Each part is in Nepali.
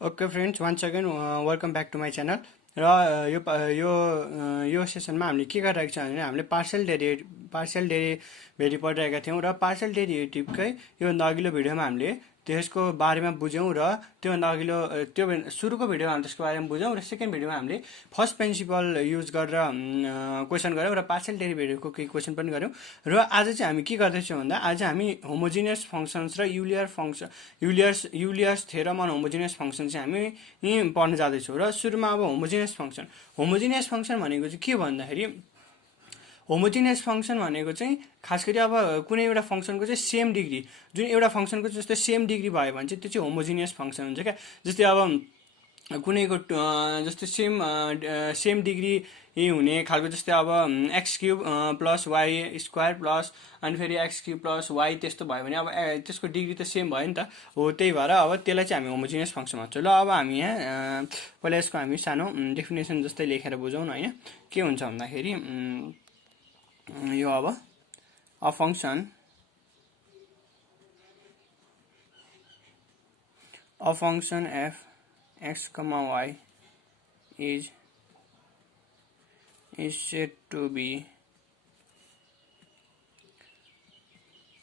Okay friends once again welcome back to my channel र यो सेसनमा हामीले के गरिरहेको छ भने हामीले पार्सल डेरिभेटिभ पढिरहेका थियौँ र पार्सल डेरिभेटिभकै योभन्दा अघिल्लो भिडियोमा हामीले त्यसको बारेमा बुझ्यौँ र त्योभन्दा अघिल्लो त्यो सुरुको भिडियोमा हामीले त्यसको बारेमा बुझ्यौँ र सेकेन्ड भिडियोमा हामीले फर्स्ट प्रिन्सिपल युज गरेर क्वेसन गऱ्यौँ र पार्सल डेरिभेटिभको केही क्वेसन पनि गऱ्यौँ र आज चाहिँ हामी के गर्दैछौँ भन्दा आज हामी होमोजिनियस फङ्सन्स र युलियर्स थ्योरम अन होमोजिनियस फङ्सन चाहिँ हामी पढ्न जाँदैछौँ र सुरुमा अब होमोजिनियस फङ्सन भनेको चाहिँ के भन्दाखेरि होमोजिनियस फङ्सन भनेको चाहिँ खास गरी अब कुनै एउटा फङ्सनको चाहिँ सेम डिग्री जुन एउटा फङ्सनको जस्तै सेम डिग्री भयो भने चाहिँ त्यो चाहिँ होमोजिनियस फङ्सन हुन्छ क्या। जस्तै अब कुनैको जस्तै सेम डिग्री हुने खालको जस्तै अब x cube plus y square plus अनि फेरि एक्स क्युब प्लस वाई त्यस्तो भयो भने अब त्यसको डिग्री त सेम भयो नि त हो। त्यही भएर अब त्यसलाई चाहिँ हामी होमोजिनियस फङ्सन भन्छौँ। ल अब हामी यहाँ पहिला यसको हामी सानो डेफिनेसन जस्तै लेखेर बुझौँ न होइन। के हुन्छ भन्दाखेरि यो अब a function F x, y is said to be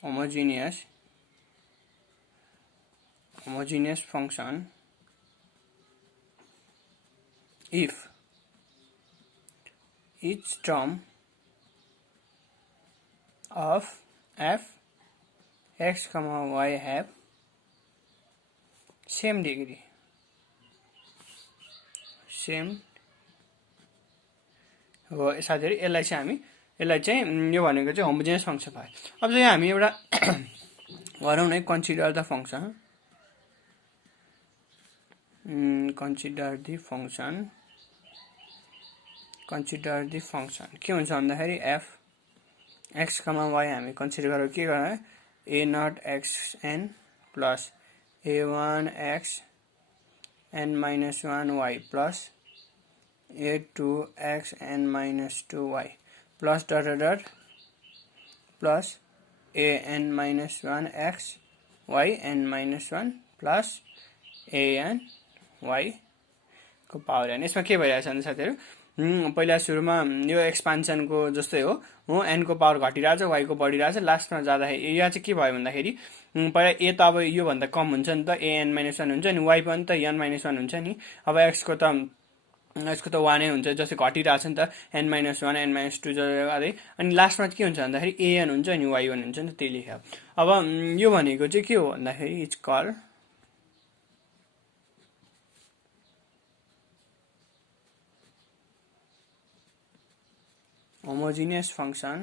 homogeneous function if each term of f x, y have same degree हो। साथीहरू यसलाई चाहिँ यो भनेको चाहिँ होमोजिनियस फङ्सन भयो। अब चाहिँ हामी एउटा गरौँ न कन्सिडर द फङ्सन के हुन्छ भन्दाखेरि एफ एक्स वाई हामी कन्सिडर गरेर के गर्ने a nought x n plus a1 x n minus 1 y plus a2 x n minus 2 y plus dot dot dot plus a n minus 1 x y n minus 1 plus a n y को पावर n। यसमा के भइरहेछ भने साथीहरू पहिला सुरुमा यो एक्सपान्सनको जस्तै हो एनको पावर घटिरहेछ वाईको बढिरहेछ लास्टमा जाँदाखेरि यहाँ चाहिँ के भयो भन्दाखेरि पहिला ए त अब योभन्दा कम हुन्छ नि त एएन माइनस 1 हुन्छ नि वाई पनि त एन माइनस 1 हुन्छ नि। अब यसको त वानै हुन्छ जस्तै घटिरहेछ नि त एन माइनस 1 एन माइनस 2 जस्तै अनि लास्टमा के हुन्छ भन्दाखेरि एएन हुन्छ अनि वाई वान हुन्छ नि त त्यही लेख्यो। अब यो भनेको चाहिँ के हो भन्दाखेरि it's call homogeneous function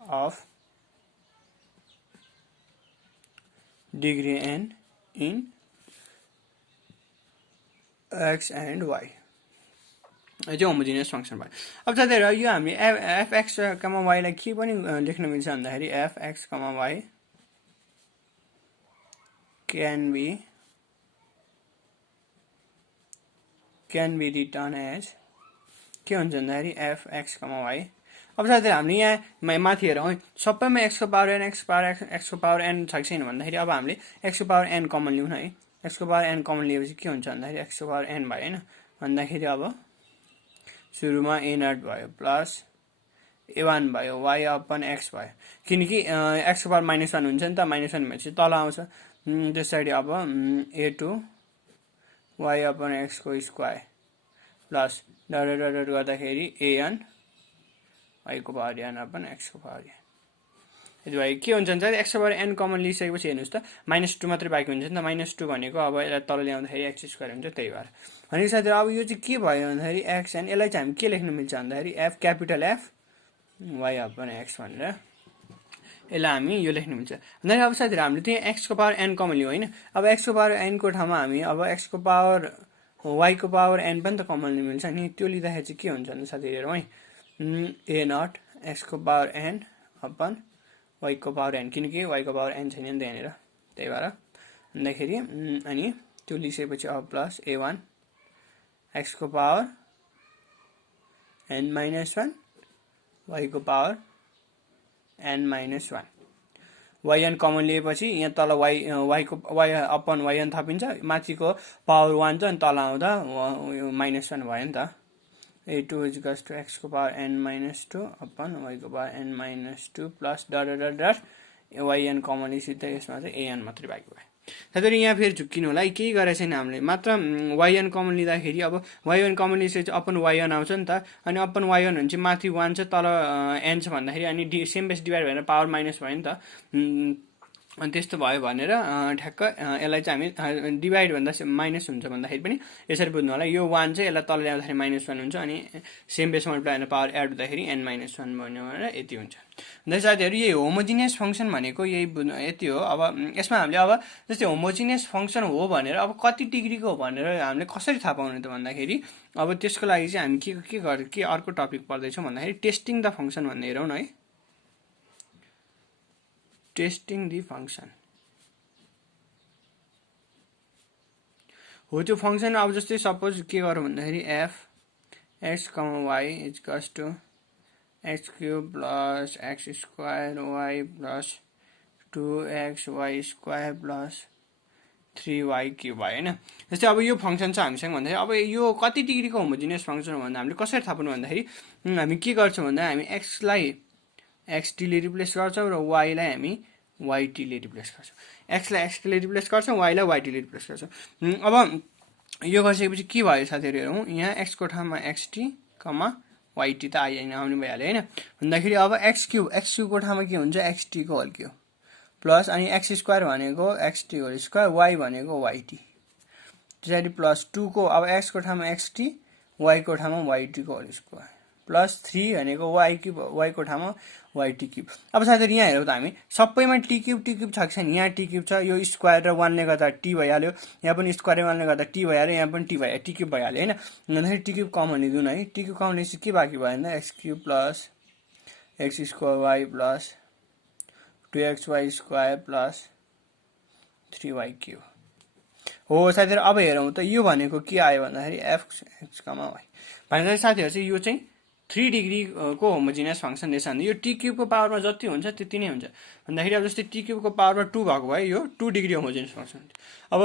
of degree n in x and y यो चाहिँ होमोजिनियस फङ्सन भयो। अब साथीहरू यो हामी एफएक्स वाईलाई के पनि लेख्न मिल्छ भन्दाखेरि f x y can be written as के हुन्छ भन्दाखेरि एफएक्स वाई। अब साथीहरू हामीले यहाँ माथि हेरौँ है सबैमा एक्सको पावर एन छ कि छैन भन्दाखेरि अब हामीले एक्सको पावर एन कमन लिउँ है। एक्सको पावर एन कमन लिएपछि के हुन्छ भन्दाखेरि एक्सको पावर एन भयो होइन भन्दाखेरि अब सुरुमा ए नट भयो प्लस ए1 भयो वाई अपन एक्स भयो किनकि एक्सको पावर -1 हुन्छ नि त -1 भनेपछि तल आउँछ त्यस साइड अब ए2 वाई अपन एक्सको square plus dot dot dot गर्दाखेरि एन वाईको पावर एन अपन एक्सको पावर एन। यति भयो के हुन्छ भने एक्सको पावर एन कमन लिइसकेपछि हेर्नुहोस् त -2 मात्रै बाँकी हुन्छ नि त -2 भनेको अब यसलाई तल ल्याउँदाखेरि एक्स स्क्वायर हुन्छ त्यही भएर भनेको साथीहरू अब यो चाहिँ के भयो भन्दाखेरि एक्स एन यसलाई चाहिँ हामी के लेख्न मिल्छ भन्दाखेरि f capital f y upon x भनेर यसलाई हामी यो लेख्न मिल्छ भन्दाखेरि अब साथीहरू हामीले त्यही एक्सको पावर एन कमन लियौँ होइन। अब एक्सको पावर एनको ठाउँमा हामी अब एक्सको पावर वाईको पावर एन पनि त कमन लिनु मिल्छ नि त्यो लिँदाखेरि चाहिँ के हुन्छ भने साथीहरू है ए नट एक्सको पावर एन अपन वाईको पावर एन किनकि वाईको पावर एन छैन नि त यहाँनिर त्यही भएर भन्दाखेरि अनि त्यो लिइसकेपछि अब प्लस ए1 एक्सको पावर n minus 1 y को power n minus 1 yn common लिएपछि यहाँ तल y को y अपन yn थपिन्छ माथिको पावर 1 छ अनि तल आउँदा -1 भयो नि त a2 = x को पावर n - 2 अपन y को power n - 2 plus dot dot dot yn common लिएपछि यसमा चाहिँ an मात्रै बाँकी भयो त्यसैले यहाँ फेरि झुक्किनु होला केही गरेको छैन हामीले मात्र yn कमन लिँदाखेरि अब yn कमन लिएपछि अपन yn आउँछ नि त अनि अपन yn भने चाहिँ माथि 1 छ तल n छ भन्दाखेरि अनि सेम बेस डिभाइड भएर पावर माइनस भयो नि त अनि त्यस्तो भयो भनेर ठ्याक्क यसलाई चाहिँ हामी डिभाइड भन्दा माइनस हुन्छ भन्दाखेरि पनि यसरी बुझ्नु होला यो 1 चाहिँ यसलाई तल ल्याउँदाखेरि -1 हुन्छ अनि सेम बेस मल्टिप्लाई गरेर पावर एड हुँदाखेरि n - 1 भन्यो भनेर यति हुन्छ अन्त साथीहरु यही होमोजिनियस फंक्सन भनेको यही यति हो अब यसमा हामीले अब जस्तै होमोजिनियस फंक्सन हो भनेर अब कति डिग्रीको हो भनेर हामीले कसरी थाहा पाउने त भन्दाखेरि अब त्यसको लागि चाहिँ हामी के अर्को टपिक पढ्दै छौं भन्दाखेरि टेस्टिङ द फंक्सन भन्ने हेरौं न है टेस्टिङ द फंक्सन हो त्यो फंक्सन अब जस्तै सपोज के गरौँ भन्दाखेरि f x, y = x³ + x² y + 2xy² + 3y³ हैन जस्तै अब यो फंक्सन छ हामीसँग भन्दाखेरि अब यो कति डिग्रीको होमोजिनियस फंक्सन हो भन्दा हामीले कसरी थाहा पाउनु भन्दाखेरि हामी के गर्छौं भन्दा हामी x लाई xt ले रिप्लेस गर्छौं र y लाई हामी yt ले रिप्लेस गर्छौं x लाई xt ले रिप्लेस गर्छौं y लाई yt ले रिप्लेस गर्छौं अब यो गरिसकेपछि के भयो साथीहरु हेरौं यहाँ x को ठाउँमा xt yt त आउने भइहाल्यो हैन भन्दाखेरि अब x³ को ठाउँमा के हुन्छ xt को होल क्युब प्लस अनि x² भनेको xt होल स्क्वायर y भनेको yt त्यसरी प्लस 2 को अब x को ठाउँमा xt y को ठाउँमा yt को होल स्क्वायर प्लस 3 भनेको y को ठाउँमा yt³। अब साथीहरु यहाँ हेरौँ त हामी सबैमा t³ छ कि छैन यहाँ t³ छ यो स्क्वायर र 1 ले गर्दा t भइहाल्यो यहाँ पनि स्क्वायर र 1 ले गर्दा t भइहाल्यो यहाँ पनि t भइहाल्यो हैन भन्दाखेरि t³ कमन लिदिउँ न है t³ कमन लिएपछि के बाँकी भयो भन्दा x³ + x² y + 2xy² + 3y³ हो साथीहरु अब हेरौँ त यो भनेको के आयो भन्दाखेरि f(x, y) भनेपछि साथीहरु चाहिँ यो चाहिँ 3 डिग्री को होमोजिनियस फंक्सन रहेछ भने यो t³ को पावरमा जति हुन्छ त्यति नै हुन्छ भन्दाखेरि अब जस्तै t³ को पावरमा 2 भएको भए यो 2 डिग्री होमोजिनियस फंक्सन अब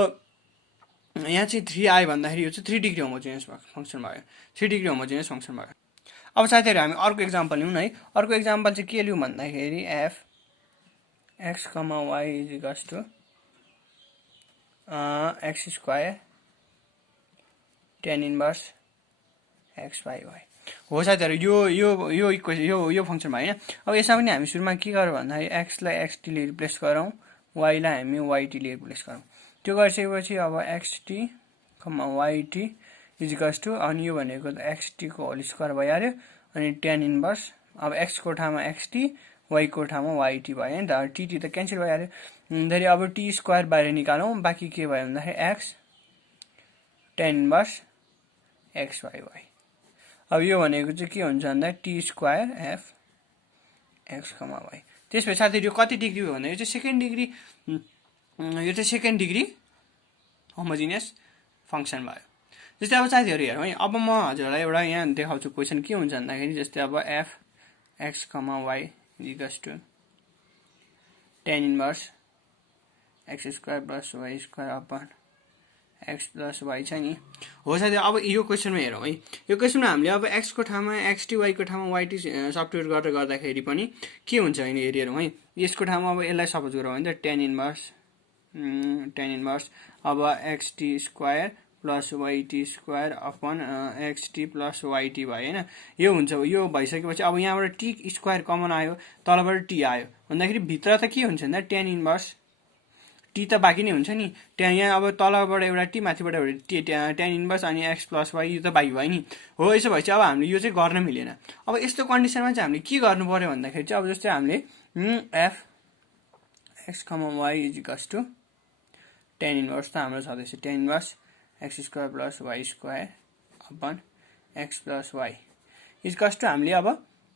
यहाँ चाहिँ 3i भन्दाखेरि यो चाहिँ 3 डिग्री होमोजिनियस फंक्सन भयो 3 डिग्री होमोजिनियस फंक्सन भयो अब साथीहरु हामी अर्को एक्जाम्पल लिउँ न है अर्को एक्जाम्पल चाहिँ के लिउँ भन्दाखेरि f(x, y) = x² tan inverse x/y हो साथीहरु यो फंक्सन भयो हैन अब यसमा पनि हामी सुरुमा के गरौँ भन्दाखेरि x लाई xt ले रिप्लेस गरौँ y लाई हामी yt ले रिप्लेस गरौँ त्यो गरिसकेपछि अब xt, yt = अनि यो भनेको xt को होल स्क्वायर भइहाल्यो अनि tan इन्भर्स अब x को ठाउँमा xt y को ठाउँमा yt भयो नि त tt त क्यान्सल भइहाल्यो त्यसैले अब t² बाहिर निकालौं बाँकी के भयो भन्दाखेरि x tan इन्भर्स x/y अब यो भनेको चाहिँ के हुन्छ भन्दा t² f x, y त्यसपछि साथीहरु यो कति डिग्री हो भन्दा यो चाहिँ सेकेन्ड डिग्री होमोजिनियस फंक्सन भयो जस्तै अब साथीहरु हेरौँ है अब म हजुरलाई एउटा यहाँ देखाउँछु क्वेशन के हुन्छ भन्दाखेरि जस्तै अब f(x, y) = tan inverse x² + y² upon x + y छ नि हो साथीहरु अब यो क्वेशनमा हेरौँ है यो क्वेशनमा हामीले अब x को ठाउँमा xt y को ठाउँमा yt सब्स्टिट्युट गर्दाखेरि पनि के हुन्छ हैन हेरौँ है यसको ठाउँमा अब यसलाई सपोज गरौँ भने त tan इन्भर्स अब xt² + yt² upon xt + yt भयो हैन यो हुन्छ यो भइसकेपछि अब यहाँबाट t² कमन आयो तलबाट t आयो भन्दाखेरि भित्र त के हुन्छ भन्दा tan इन्भर्स t त बाँकी नै हुन्छ नि त्यहाँ यहाँ अब तलबाट एउटा t माथिबाट एउटा t tan इन्भर्स अनि x + y यो त बाँकी भयो नि हो यसो भएपछि अब हामीले यो चाहिँ गर्न मिलेन अब यस्तो कन्डिसनमा चाहिँ हामीले के गर्नु पर्यो भन्दाखेरि चाहिँ अब जस्तै हामीले f(x, y) = tan इन्भर्स त हाम्रो छदैछ tan inverse x² + y² upon x + y = हामीले अब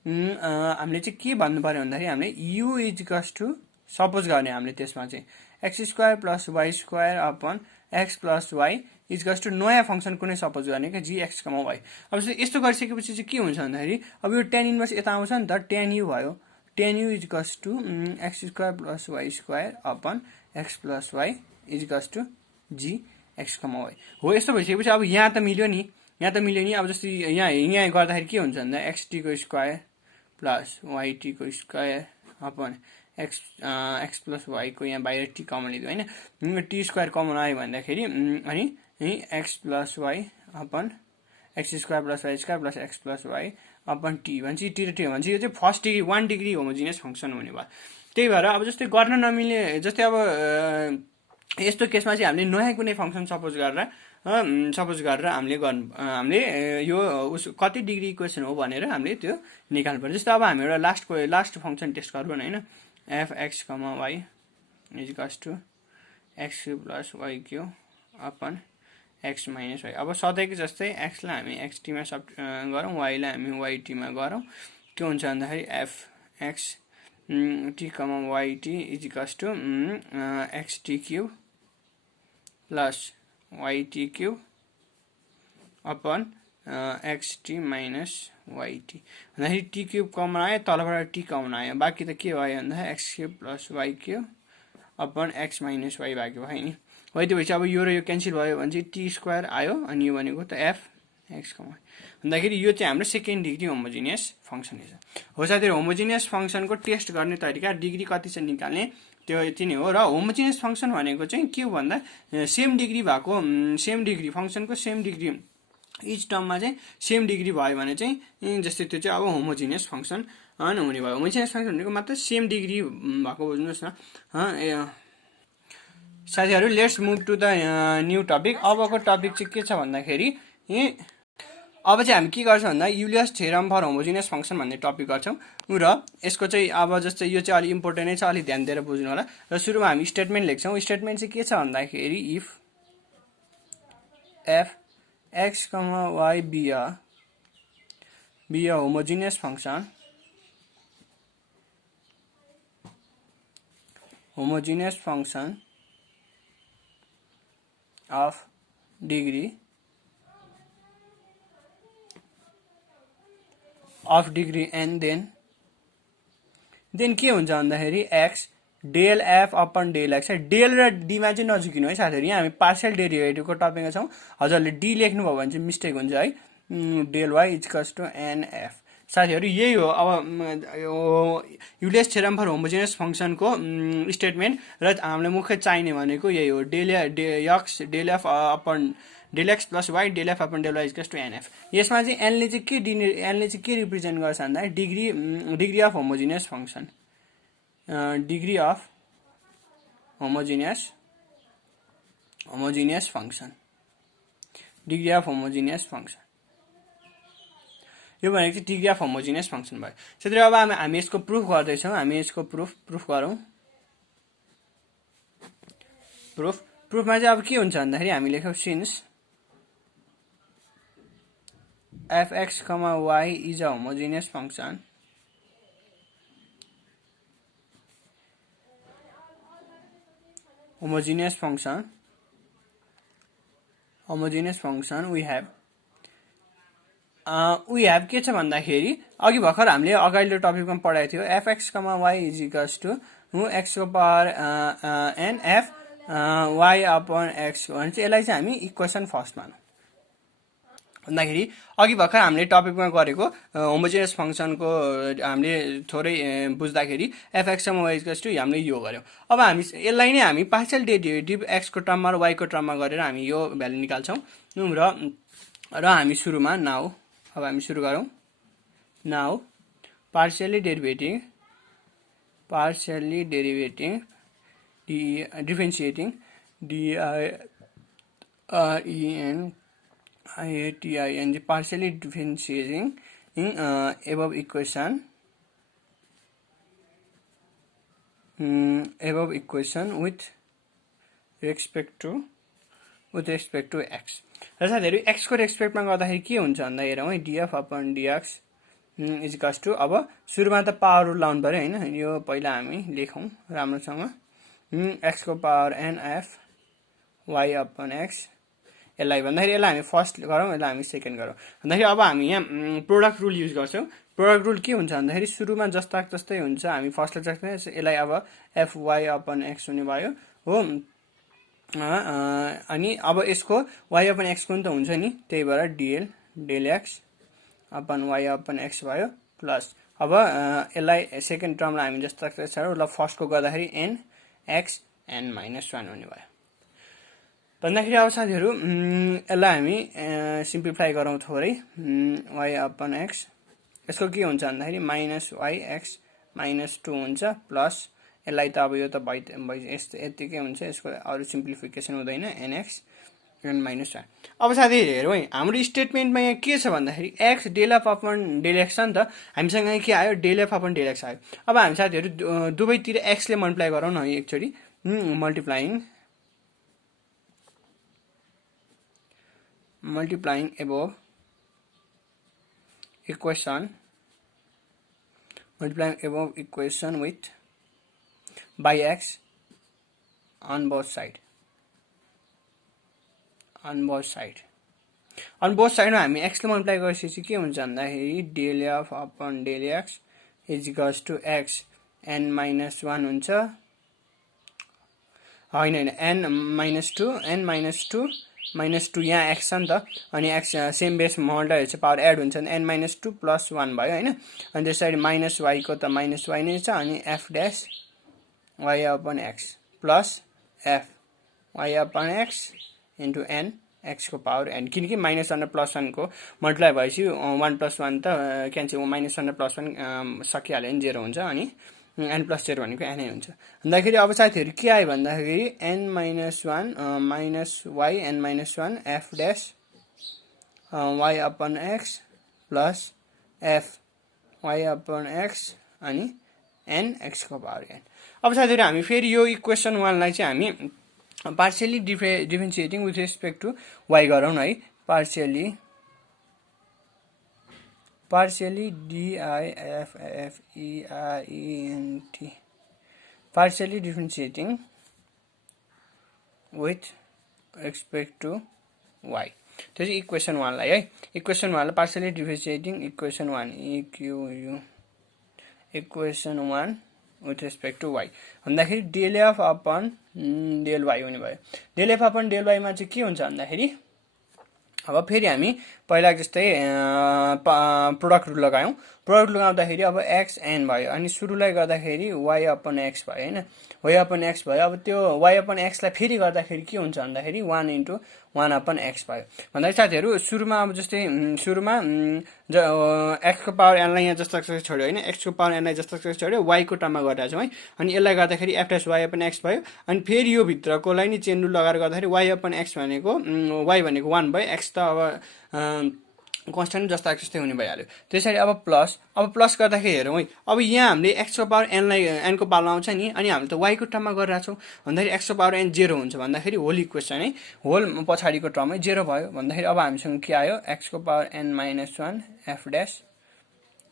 हामीले चाहिँ के भन्नु पर्यो भन्दाखेरि हामीले u = सपोज गर्ने हामीले त्यसमा चाहिँ x² + y² upon x + y = नयाँ फंक्सन कुनै सपोज गर्ने के g(x, y) अब यस्तो गरिसकेपछि चाहिँ के हुन्छ भन्दाखेरि अब यो tan इन्भर्स यता आउँछ नि त tan u भयो tan u is equals to x square plus y square upon x plus y is equals to g x, y हो। यस्तो भइसकेपछि अब यहाँ त मिल्यो नि, अब जस्तै यहाँ गर्दाखेरि के हुन्छ भन्दा xt को स्क्वायर प्लस yt को square upon x plus y को यहाँ बाहिर t कमन लिदियो हैन, t स्क्वायर कमन आयो भन्दाखेरि अनि x plus y upon x square plus y square plus x plus y upon t भन्छ। t र t भन्छ यो चाहिँ first degree 1 degree homogeneous function हुने भयो। त्यही भएर अब जस्तै गर्न नमिले, जस्तै अब यस्तो केसमा चाहिँ हामीले नयाँ कुनै फंक्सन सपोज गरेर हामीले यो कति डिग्री इक्वेसन हो भनेर हामीले त्यो निकाल्नु पर्छ। जस्तो अब हामी एउटा लास्ट फंक्सन टेस्ट गरौँ हैन, fx, y is equals to x plus y cube upon x minus y। अब सधैँको जस्तै x लाई हामी xt मा गरौँ, y लाई हामी yt मा गरौँ। के हुन्छ भन्दाखेरि fx t, yt is equals to xt cube plus yt cube upon xt minus yt भन्दाखेरि t क्यूब कमन आयो, तलबाट t कमन आयो, बाँकी त के भयो भन्दा x cube plus y cube upon x minus y बाँकी भयो नि। हो त्यो भएपछि अब यो र यो क्यान्सल भयो भने चाहिँ t स्क्वायर आयो, अनि यो भनेको त f x भन्दाखेरि यो चाहिँ हाम्रो सेकेन्ड डिग्री होमोजिनियस फंक्सन हो। साथीहरु होमोजिनियस फंक्सनको टेस्ट गर्ने तरिका डिग्री कति छ निकाल्ने त्यो यति नै हो। र होमोजिनियस फंक्सन भनेको चाहिँ के हो भन्दा सेम डिग्री भएको फंक्सनको सेम डिग्री इच टर्ममा चाहिँ सेम डिग्री भयो भने चाहिँ जस्तै त्यो चाहिँ अब होमोजिनियस फंक्सन हुने भयो। होमोजिनियस फंक्सन भनेको मात्र सेम डिग्री भएको बुझ्नुस् न। साथीहरु let's move to the new topic. अबको टपिक चाहिँ के छ भन्दाखेरि अब चाहिँ हामी के गर्छौं भन्दा Julius theorem for homogeneous function भन्ने टपिक गर्छौं र यसको चाहिँ अब जस्तै यो चाहिँ अलि इम्पोर्टेन्ट नै छ, अलि ध्यान दिएर बुझ्नु होला। र सुरुमा हामी स्टेटमेन्ट लेख्छौं। स्टेटमेन्ट चाहिँ के छ भन्दाखेरि if f x, y be a homogeneous function of degree and then के हुन्छ भन्दाखेरि x del f upon del x है। डेल र d मा चाहिँ नझुकिनु है साथीहरु, यहाँ हामी पार्शियल डेरिभेटिभको टपिकमा छौं। हजुरले d लेख्नु भयो भने चाहिँ मिस्टेक हुन्छ है। Del y equals to nf। साथीहरु यही हो अब युलियस थ्योरम फर होमोजिनियस फंक्सनको स्टेटमेन्ट र हामीले मुख्य चाहिने भनेको यही हो। Del f upon del x plus y del f upon del y equals to nf। यसमा चाहिँ n ले चाहिँ के रिप्रेजेन्ट गर्छ भन्दा degree of homogeneous function, degree of homogeneous function यो भनेको चाहिँ डिग्री अफ होमोजिनियस फंक्सन भयो। त्यसैले अब हामी यसको प्रुफ गर्दै छौं। हामी यसको प्रुफ गरौँ। प्रुफमा चाहिँ अब के हुन्छ भन्दाखेरि हामी लेखौं since fx, y is a homogeneous function we have के छ भन्दाखेरि अघि भर्खर हामीले अगाडिल्लो टपिकमा पढाएको थियो fx, y is equals to x को power n f y upon x भने चाहिँ यसलाई चाहिँ हामी इक्वेसन फर्स्ट मानौं भन्दाखेरि अघि भर्खर हामीले टपिकमा गरेको होमोजिनियस फंक्सनको हामीले थोरै बुझ्दाखेरि fx, y इक्वल्स टु हामीले यो गर्यौं। अब हामी यसलाई नै हामी पार्शियल डेरिभेटिभ x को टर्ममा र y को टर्ममा गरेर हामी यो भ्यालु निकाल्छौं। र हामी सुरुमा अब हामी सुरु गरौँ। Now partially derivating differentiating DIRENIATING partially differentiating above equation with respect to x। र साथीहरु x को रेस्पेक्टमा गर्दाखेरि के हुन्छ भन्दा हेरौँ है, df upon dx is equals to अब सुरुमा त पावर रुल लाउनु पर्यो हैन, यो पहिला हामी लेखौं राम्रोसँग। x को power nf y upon x यसलाई भन्दाखेरि यसलाई हामी फर्स्ट गरौँ, यसलाई हामी सेकेन्ड गरौँ भन्दाखेरि अब हामी यहाँ प्रोडक्ट रुल युज गर्छौँ। प्रोडक्ट रुल के हुन्छ भन्दाखेरि सुरुमा जस्ता जस्तै हुन्छ, हामी फर्स्टलाई जस्तै यसलाई अब एफवाई अपन एक्स हुने भयो हो। अनि अब यसको वाइ अपन एक्सको नि त हुन्छ नि, त्यही भएर del del x upon y upon x भयो प्लस अब यसलाई सेकेन्ड टर्मलाई हामी जस्तो छ ल फर्स्टको गर्दाखेरि एन एक्स एन माइनस 1 हुने भयो भन्दाखेरि अब साथीहरू यसलाई हामी सिम्प्लिफाई गरौँ थोरै। वाइ अपन एक्स यसको के हुन्छ भन्दाखेरि माइनस वाइ एक्स माइनस 2 हुन्छ प्लस यसलाई त अब यो त यस्तो यतिकै हुन्छ, यसको अरू सिम्प्लिफिकेसन हुँदैन, एनएक्स एन माइनस 1। अब साथीहरू हेरौँ है, हाम्रो स्टेटमेन्टमा यहाँ के छ भन्दाखेरि x del f upon del x छ नि त, हामीसँग के आयो del f upon del x आयो। अब हामी साथीहरू दुवैतिर एक्सले मल्टिप्लाई गरौँ न है एकचोटि, multiplying above equation with by x on both side मा हामी एक्सले मल्टिप्लाई गरेपछि के हुन्छ भन्दाखेरि del f upon del x is equals to x n minus 1 हुन्छ, होइन एन माइनस 2 माइनस 2 यहाँ एक्स छ नि त, अनि एक्स सेम बेस मल्टिप्लाई चाहिँ पावर एड हुन्छ, एन माइनस 2 प्लस 1 भयो होइन। अनि त्यसरी माइनस वाईको त माइनस वाई नै छ, अनि f dash y upon x plus f y upon x into n एक्सको पावर एन, किनकि माइनस 1 र प्लस 1 को मल्टिप्लाई भएपछि 1 प्लस 1 त क्यान्सल, माइनस 1 र प्लस 1 सकिहाल्यो भने 0 हुन्छ, अनि एन प्लस 0 भनेको एनै हुन्छ। भन्दाखेरि अब साथीहरू के आयो भन्दाखेरि n minus 1 minus y n minus 1 f dash y upon x plus f y upon x अनि एन एक्सको पावर एन। अब साथीहरू हामी फेरि यो इक्वेसन 1 लाई चाहिँ हामी partially differentiating with respect to y गरौँ न है, partially DIFFERENT partially differentiating with respect to y, त्यो चाहिँ इक्वेसन 1 लाई है। इक्वेसन 1 लाई partially differentiating equation 1 equation 1 with respect to y भन्दाखेरि del f upon del y हुने भयो। डेल एफ अपन डेल वाईमा चाहिँ के हुन्छ भन्दाखेरि अब फेरि हामी पहिला जस्तै प्रोडक्ट रुल लगायौँ, प्रोडक्ट लगाउँदाखेरि अब एक्स एन भयो, अनि सुरुलाई गर्दाखेरि वाई अपन एक्स भयो होइन, वाई अपन एक्स भयो। अब त्यो वाई अपन एक्सलाई फेरि गर्दाखेरि के हुन्छ भन्दाखेरि 1 इन्टु 1 अपन एक्स भयो भन्दाखेरि साथीहरू सुरुमा अब जस्तै सुरुमा एक्सको पावर एनलाई यहाँ जस्तो छोड्यो होइन, एक्सको पावर एनलाई जस्तो छोड्यो, वाईको टर्ममा गरिरहेको छौँ है, अनि यसलाई गर्दाखेरि f dash y upon x भयो, अनि फेरि यो भित्रकोलाई नि चेन रुल लगाएर गर्दाखेरि वाई अपन एक्स भनेको वाई भनेको 1 भयो, एक्स त अब कन्स्टेन्ट जस्ता जस्तै हुने भइहाल्यो। त्यसरी अब प्लस गर्दाखेरि हेरौँ है, अब यहाँ हामीले एक्सको पावर एनलाई एनको पावरमा आउँछ नि, अनि हामीले त वाईको टर्ममा गरिरहेछौँ भन्दाखेरि एक्सको पावर एन 0 हुन्छ भन्दाखेरि होल इक्वेसन है, होल पछाडिको टर्मै 0 भयो भन्दाखेरि अब हामीसँग के आयो एक्सको power n minus 1 f dash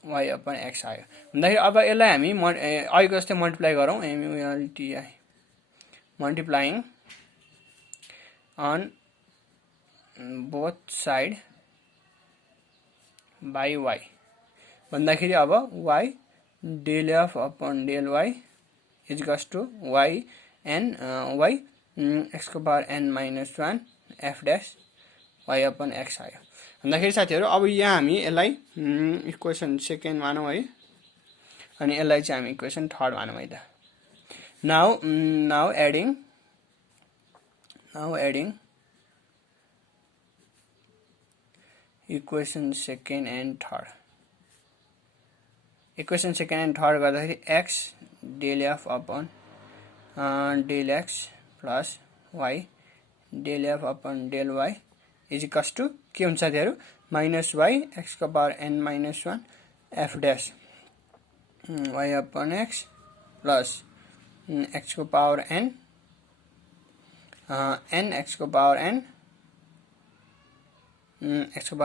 y upon x आयो भन्दाखेरि अब यसलाई हामी अहिलेको जस्तै मल्टिप्लाई गरौँ, MULTI multiplying on both side by y भन्दाखेरि अब y del f upon del y equals to y n y एक्सको power n minus 1 f dash y upon x आयो भन्दाखेरि साथीहरू अब यहाँ हामी यसलाई इक्वेसन सेकेन्ड मानौँ है, अनि यसलाई चाहिँ हामी इक्वेसन थर्ड मानौँ है त। Now adding equation second and third गर्दाखेरि x del f upon del x plus y del f upon del y is equals to के हुन्छ साथीहरू माइनस वाई एक्सको power n minus 1 f dash y upon x plus एक्सको पावर एन एक्सको power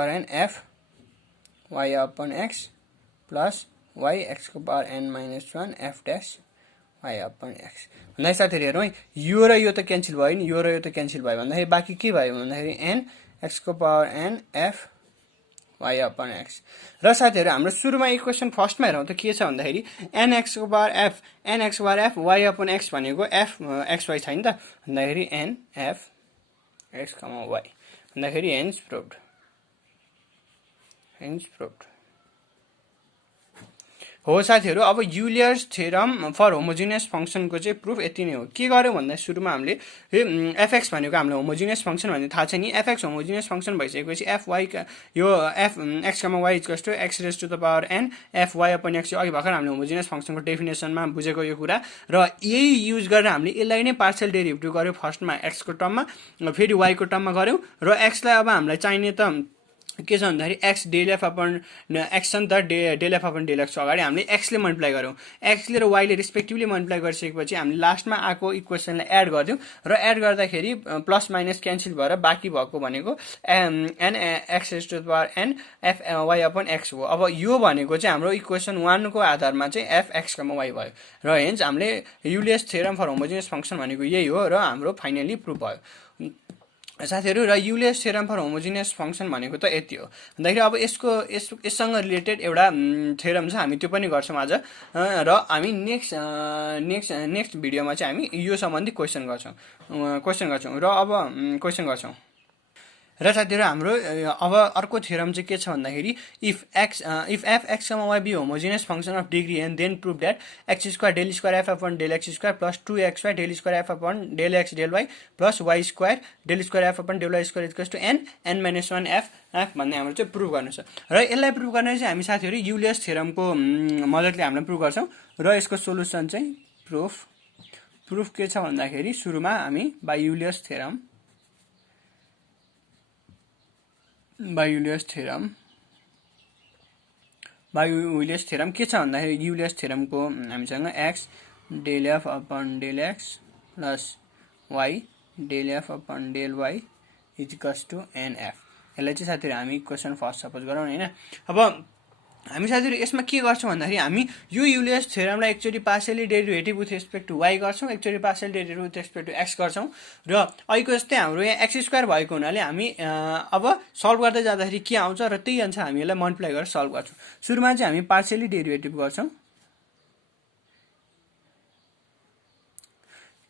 n f y upon x plus y एक्सको power n minus 1 f dash y upon x भन्दाखेरि साथीहरु हेरौँ है यो र यो त क्यान्सल भयो नि यो र यो त क्यान्सल भयो भन्दाखेरि बाँकी के भयो भन्दाखेरि n x को power n f y upon x र साथीहरु हाम्रो सुरुमा इक्वेसन फर्स्टमा हेरौँ त के छ भन्दाखेरि nx को power f nx power f y upon x भनेको f xy छैन त भन्दाखेरि n f x, y भन्दाखेरि hence proved हो साथीहरु अब युलियर्स थ्योरम फर होमोजिनियस फंक्शन को चाहिँ प्रुफ यति नै हो के गर्यो भन्दा सुरुमा हामीले fx भनेको हामीले होमोजिनियस फंक्शन भन्ने थाहा छ नि fx होमोजिनियस फंक्शन भइसकेपछि fy यो fx, y equals to x raise to the power n fy upon x अघि भर्खर हामीले होमोजिनियस फंक्शनको डेफिनेसनमा बुझेको यो कुरा र यही युज गरेर हामीले यसलाई नै पार्शियल डेरिभेटिभ गर्यो फर्स्टमा x को टर्ममा फेरि y को टर्ममा गर्यौ र x लाई अब हामीलाई चाहिने त के छ भन्दाखेरि x del f upon x छ नि त del f upon del x अगाडि हामीले x ले मल्टिप्लाई गर्यौ x ले र y ले रेस्पेक्टिभली मल्टिप्लाई गरिसकेपछि हामीले लास्टमा आको इक्वेसनलाई एड गर्दियौ र एड गर्दाखेरि प्लस माइनस क्यान्सल भएर बाँकी भएको भनेको n x raise to the power n f y upon x हो अब यो भनेको चाहिँ हाम्रो इक्वेसन 1 को आधारमा चाहिँ f x, y भयो र हेन्स हामीले Julius theorem for homogeneous function भनेको यही हो र हाम्रो फाइनली प्रुफ भयो साथीहरु र Julius theorem for homogeneous function भनेको त यति हो भन्दाखेरि अब यससँग रिलेटेड एउटा थ्योरम छ हामी त्यो पनि गर्छौं आज र हामी नेक्स्ट भिडियोमा चाहिँ हामी यो सम्बन्धी क्वेशन गर्छौं र अब क्वेशन गर्छौं र साथीहरु हाम्रो अब अर्को थ्योरम चाहिँ के छ भन्दाखेरि if f x, y be homogeneous function of degree n then prove that x square del square f upon del x square plus 2xy del square f upon del x del y plus y square del square f upon del y square equals to n minus 1 f भन्ने हाम्रो चाहिँ प्रुफ गर्नु छ र यसलाई प्रुफ गर्न चाहिँ हामी साथीहरु युलियस थ्योरमको मदतले हामीले प्रुफ गर्छौं र यसको सोलुसन चाहिँ प्रुफ के छ भन्दाखेरि सुरुमा हामी by Euler's theorem Euler's theorem के छ भन्दाखेरि युलियस थ्योरमको हामीसँग x del f upon del x plus y del f upon del y equals to nf यसलाई चाहिँ साथीहरु हामी इक्वेसन फर्स्ट सपोज गरौँ हैन अब हामी साथीहरु यसमा के गर्छौं भन्दाखेरि हामी यो युलियस थ्योरमलाई एकचोटी partially derivative with respect to y गर्छौं एकचोटी partial derivative with respect to x गर्छौं र अहिलेको जस्तै हाम्रो यहाँ x स्क्वायर भएको हुनाले हामी अब सल्भ गर्दै जाँदाखेरि के आउँछ र त्यही अनुसार हामी यसलाई मल्टिप्लाई गरेर सल्भ गर्छौं सुरुमा चाहिँ हामी पार्शियली डेरिभेटिभ गर्छौं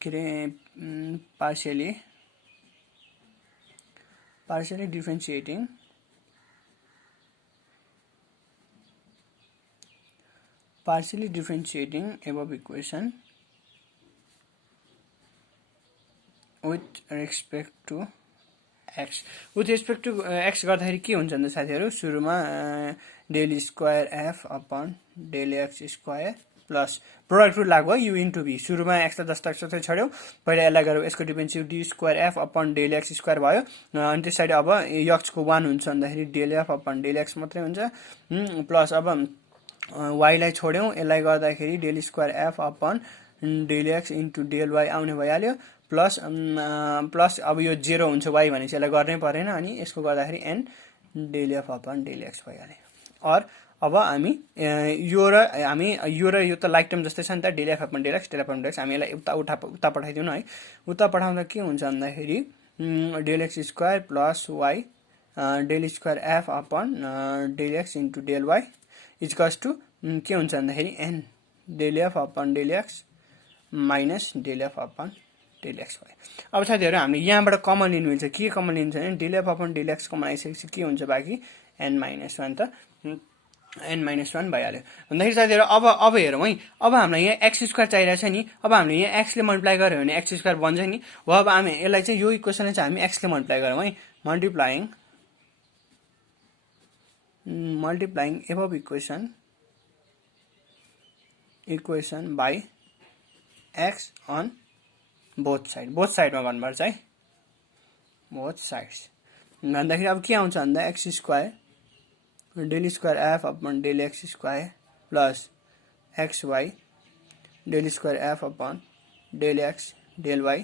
के रे partially differentiating above equation with respect to x गर्दाखेरि के हुन्छ भन्दा साथीहरु सुरुमा del square f upon del x square plus product rule लागु u इन्टु v सुरुमा x लाई दस्तक छोड्यौ पहिला यसलाई गरौ यसको differentiate d square f upon del x square भयो अनि त्यसैले अब x को 1 हुन्छ भन्दाखेरि del f upon del x मात्रै हुन्छ प्लस अब y लाई छोड्यौ यसलाई गर्दाखेरि del square f upon del x into del y आउने भइहाल्यो प्लस अब यो 0 हुन्छ y भनेपछि यसलाई गर्नै परेन अनि यसको गर्दाखेरि n del f upon del x भइहाल्यो और अब हामी यो र यो त लाइक टर्म जस्तै छ नि त del f upon del x हामी यसलाई उता पठाइदिउँ न है उता पठाउँदा के हुन्छ भन्दाखेरि del x square plus y del square f upon del x into del y equals to के हुन्छ भन्दाखेरि n del f upon del x minus del f upon del x भयो अब साथीहरु हामीले यहाँबाट कमन लिनु हुन्छ के कमन लिन्छ भने del f upon del x common आइसकेपछि के हुन्छ बाँकी n minus 1 त n minus 1 भइहाल्यो भन्दाखेरि साथीहरु अब हेरौँ है अब हामीलाई यहाँ x स्क्वायर चाहिरहेछ नि अब हामीले यहाँ x ले मल्टिप्लाई गर्यो भने x स्क्वायर बन्छ नि हो अब हामी यसलाई चाहिँ यो इक्वेसनलाई चाहिँ हामी x ले मल्टिप्लाई गरौँ है multiplying above equation by x on both साइडमा गर्नुपर्छ है both sides भन्दाखेरि अब के आउँछ भन्दा x square del square f upon del x square plus xy del square f upon del x del y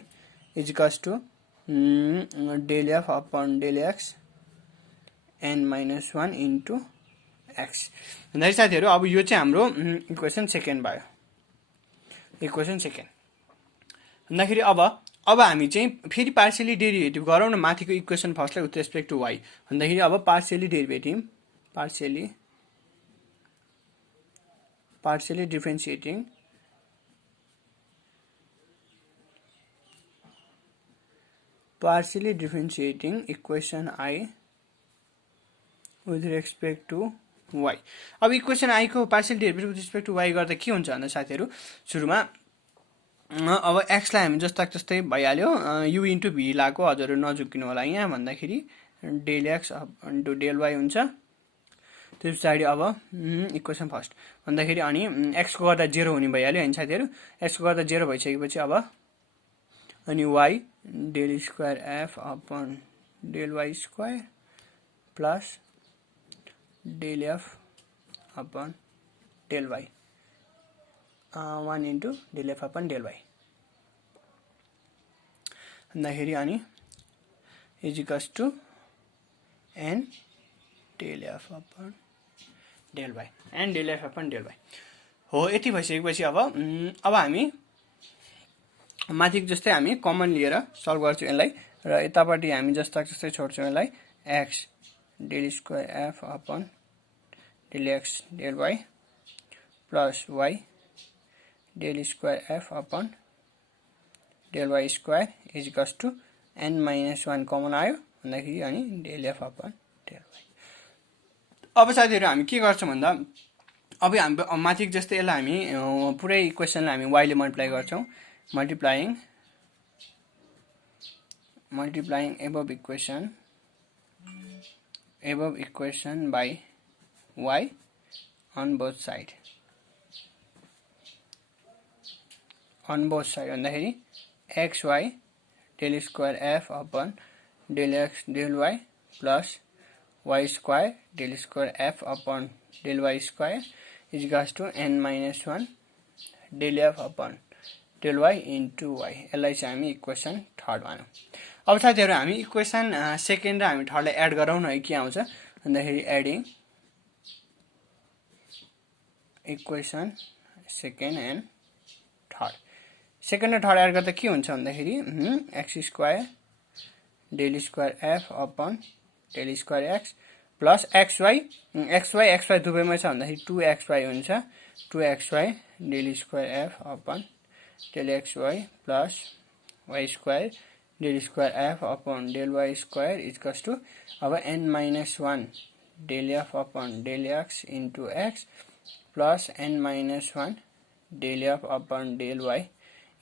equals to del f upon del x n minus 1 into x भन्दाखेरि साथीहरु अब यो चाहिँ हाम्रो इक्वेसन सेकेन्ड भयो इक्वेसन सेकेन्ड भन्दाखेरि अब हामी चाहिँ फेरि पार्शियली डेरिभेटिभ गरौँ न माथिको इक्वेसन फर्स्टलाई विथ रेस्पेक्ट टु वाइ भन्दाखेरि अब partially differentiating equation I with respect to y अब इक्वेसन आई को partial derivative with respect to y गर्दा के हुन्छ भन्दा साथीहरू सुरुमा अब एक्सलाई हामी जस्तै भइहाल्यो यु इन्टु भी लाएको हजुरहरू नझुक्किनु होला यहाँ भन्दाखेरि del x into del y हुन्छ त्यस पछाडि अब इक्वेसन फर्स्ट भन्दाखेरि अनि एक्सको गर्दा 0 हुने भइहाल्यो होइन साथीहरू एक्सको गर्दा 0 भइसकेपछि अब अनि y del square f upon del y square plus del f upon del y 1 into del f upon del y भन्दाखेरि अनि equals to n del f upon del y n del f upon del y हो यति भइसकेपछि अब हामी माथिको जस्तै हामी कमन लिएर सल्भ गर्छौँ यसलाई र यतापट्टि हामी जस्तै छोड्छौँ यसलाई x del square f upon del x del y plus y del square f upon del y square equals to n minus 1 common आयो भन्दाखेरि अनि del f upon del y अब साथीहरू हामी के गर्छौँ भन्दा अब हामी माथिको जस्तै यसलाई हामी पुरै इक्वेसनलाई हामी वाइले मल्टिप्लाई गर्छौँ multiplying above equation by y on both side भन्दाखेरि xy del square f upon del x del y plus y square del square f upon del y square is equals to n minus 1 del f upon del y into y यसलाई चाहिँ हामी इक्वेसन थर्ड मानौँ अब साथीहरू हामी इक्वेसन सेकेन्ड र हामी थर्डलाई एड गरौँ न है के आउँछ भन्दाखेरि adding equation second and third add गर्दा के हुन्छ भन्दाखेरि x square del square f upon del square x plus x y दुवैमा छ भन्दाखेरि 2xy हुन्छ 2xy del square f upon del xy plus y square del square f upon del y square is equals to अब n minus 1 del f upon del x into x plus n minus 1 del f upon del y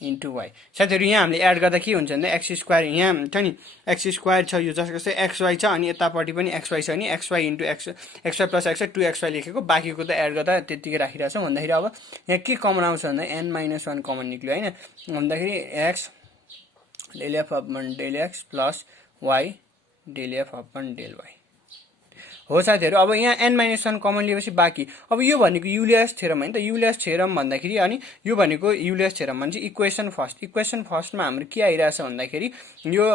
into y साथीहरु यहाँ हामीले एड गर्दा के हुन्छ भन्दा x स्क्वायर यहाँ छ नि x स्क्वायर छ यो जस्तै xy छ अनि यतापट्टि पनि xy छ नि xy into xy plus x 2xy लेखेको बाँकीको त एड गर्दा त्यतिकै राखिरहेछ भन्दाखेरि अब यहाँ के कमन आउँछ भन्दा n minus 1 कमन निक्ल्यो हैन भन्दाखेरि x del f upon del x plus y del f upon del y हो साथीहरु अब यहाँ n minus 1 कमन लिएपछि बाँकी अब यो भनेको युलियस थ्योरम हैन त युलियस थ्योरम भन्दाखेरि अनि यो भनेको युलियस थ्योरम भन्छ इक्वेसन फर्स्टमा हाम्रो के आइराछ भन्दाखेरि यो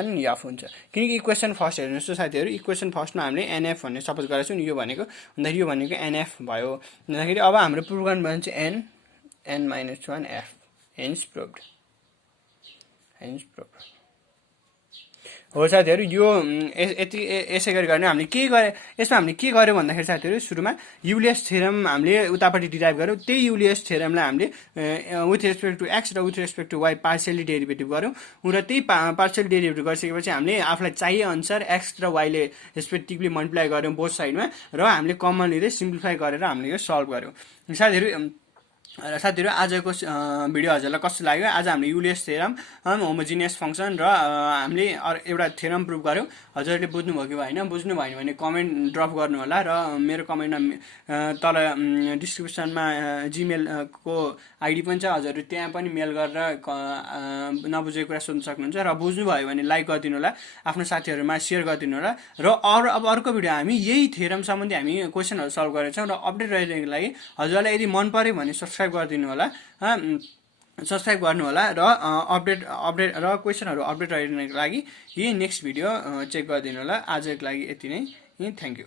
n f हुन्छ किनकि इक्वेसन फर्स्ट हेर्नुस् त साथीहरु इक्वेसन फर्स्टमा हामीले nf भन्ने सपोज गरेका छौं यो भनेको nf भयो भन्दाखेरि अब हाम्रो प्रुभ गर्नु भन्छ n minus 1 f hence proved हो साथीहरु यो यसै गरी गर्ने हामीले के गरे यसमा हामीले के गर्यो भन्दाखेरि साथीहरु सुरुमा युलियस थ्योरम हामीले उतापटि डिराइभ गर्यौ त्यही युलियस थ्योरमलाई हामीले विथ रेस्पेक्ट टु x र with respect to y partially derivative गर्यौ र त्यही पार्शियल डेरिभेटिभ गरिसकेपछि हामीले आफुलाई चाहिए अनुसार x र y ले रेस्पेक्टिभली मल्टिप्लाई गर्यौ बोथ साइडमा र हामीले कमन लिँदै सिम्प्लिफाई गरेर हामीले यो सल्भ गर्यौ साथीहरु आजको भिडियो हजुरलाई कस्तो लाग्यो आज हामीले युलियस थ्योरम होमोजिनियस फंक्सन र हामीले एउटा थ्योरम प्रुभ गर्यौ हजुरले बुझ्नु भयो कि भएन बुझ्नु भएन भने कमेन्ट ड्रप गर्नु होला र मेरो कमेन्टमा तल डिस्क्रिप्सनमा जीमेल को आईडी पनि छ हजुरहरु त्यहाँ पनि मेल गरेर नबुझेको कुरा सोध्न सक्नुहुन्छ र बुझ्नु भयो भने लाइक गरिदिनु होला आफ्नो साथीहरुमा शेयर गरिदिनु होला र अब अर्को भिडियो हामी यही थ्योरम सम्बन्धी हामी क्वेशनहरु सल्भ गरेछौं र अपडेट रहेको लागि हजुरलाई यदि मन पर्यो भने सब्स्क्राइब गरिदिनु होला सब्स्क्राइब गर्नु होला र अपडेट र क्वेशनहरु अपडेट रहनको लागि यही नेक्स्ट भिडियो चेक गरिदिनु होला आजको लागि यति नै थ्यांक यू